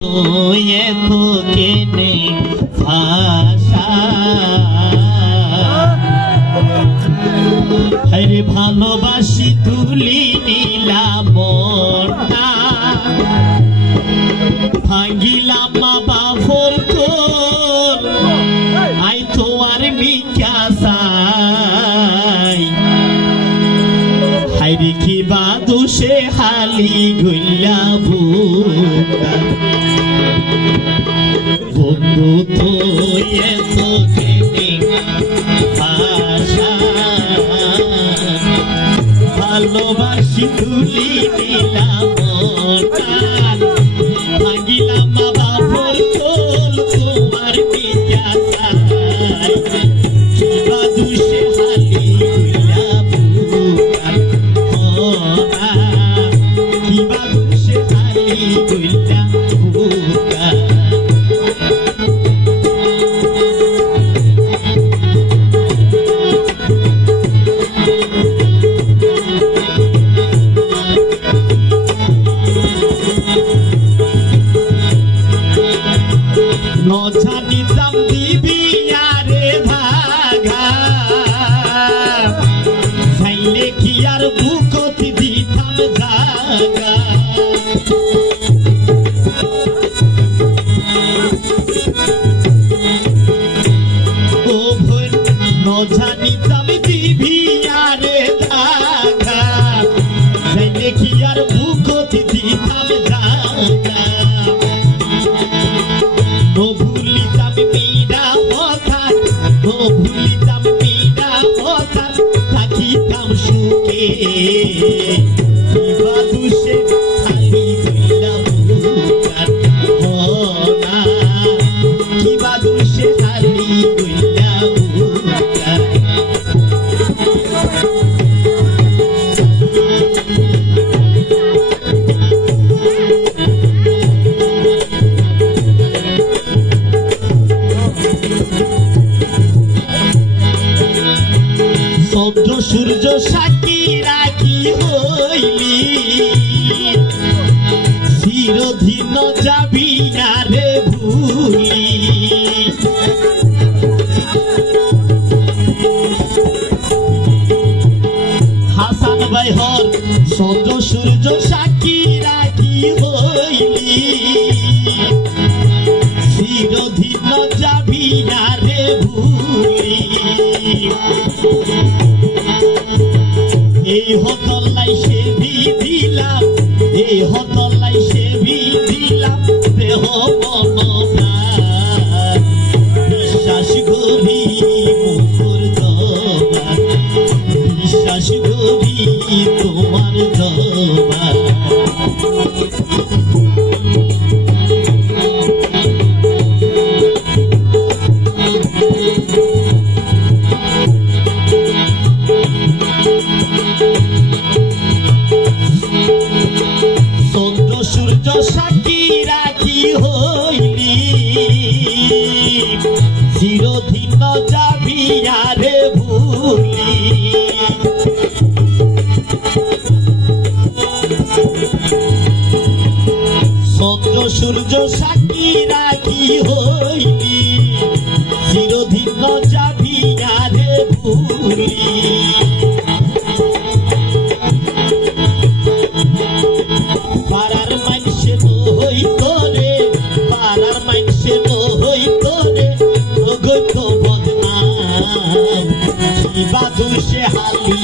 এত কেনে ভাষা আরে ভালোবাসি তুলি নিলাম মনটা ভাঙিলাম মা বাফর তোর আই তোমার মিকা চাই হাইরে কি বাদুষে হালি গইলা বুকা বন্ধু তো এত কেনে ভাষা ভালোবাসি তুলি নিলাম মনটা ভাঙিলাম মা বাবার কোল তোমার মিকা চাই কি বাদুষে হালি গইলা বুকা কি বাদুষে হালি গইলা বুকা নজানিতাম দিবি আরে ভাগা চাইলে কি আর বুকত দিতাম জাগা ও ভোর নজানিতাম দিবি আরে ভাগা চাইলে কি আর বুকত দিতাম জাগা ভুলিতাম পীড়া কথা ভুলিতাম পীড়া কথা থাকিতাম সুখে কি বাদুষে খালি গইলাম বুকার হনা কি বাদুষে খালি গইলাম বুকার চন্দ্র সূর্য সাক্ষী রাখি হইলি চিরদিন যাবি না রে ভুলি হাসান ভাই হর চন্দ্র সূর্য সাক্ষী রাখি হইলি চিরদিন যাবি না রে ভুলি এই হতলাই সে দিলাম এই হতলাই সে দিলাম দেহ মন বিশ্বাস করি মুখর জবা বিশ্বাস করি তোমার জবা সাক্ষী রাখি হইলি চিরদিন যাবি আরে ভুলি চন্দ্র সূর্য সাক্ষী রাখি হইলি চিরদিন যাবি আরে ভুলি পাড়ার মানুষে নহই করে পাড়ার মানুষে নহই করে নগত বদনাম কি বাদুষে হালি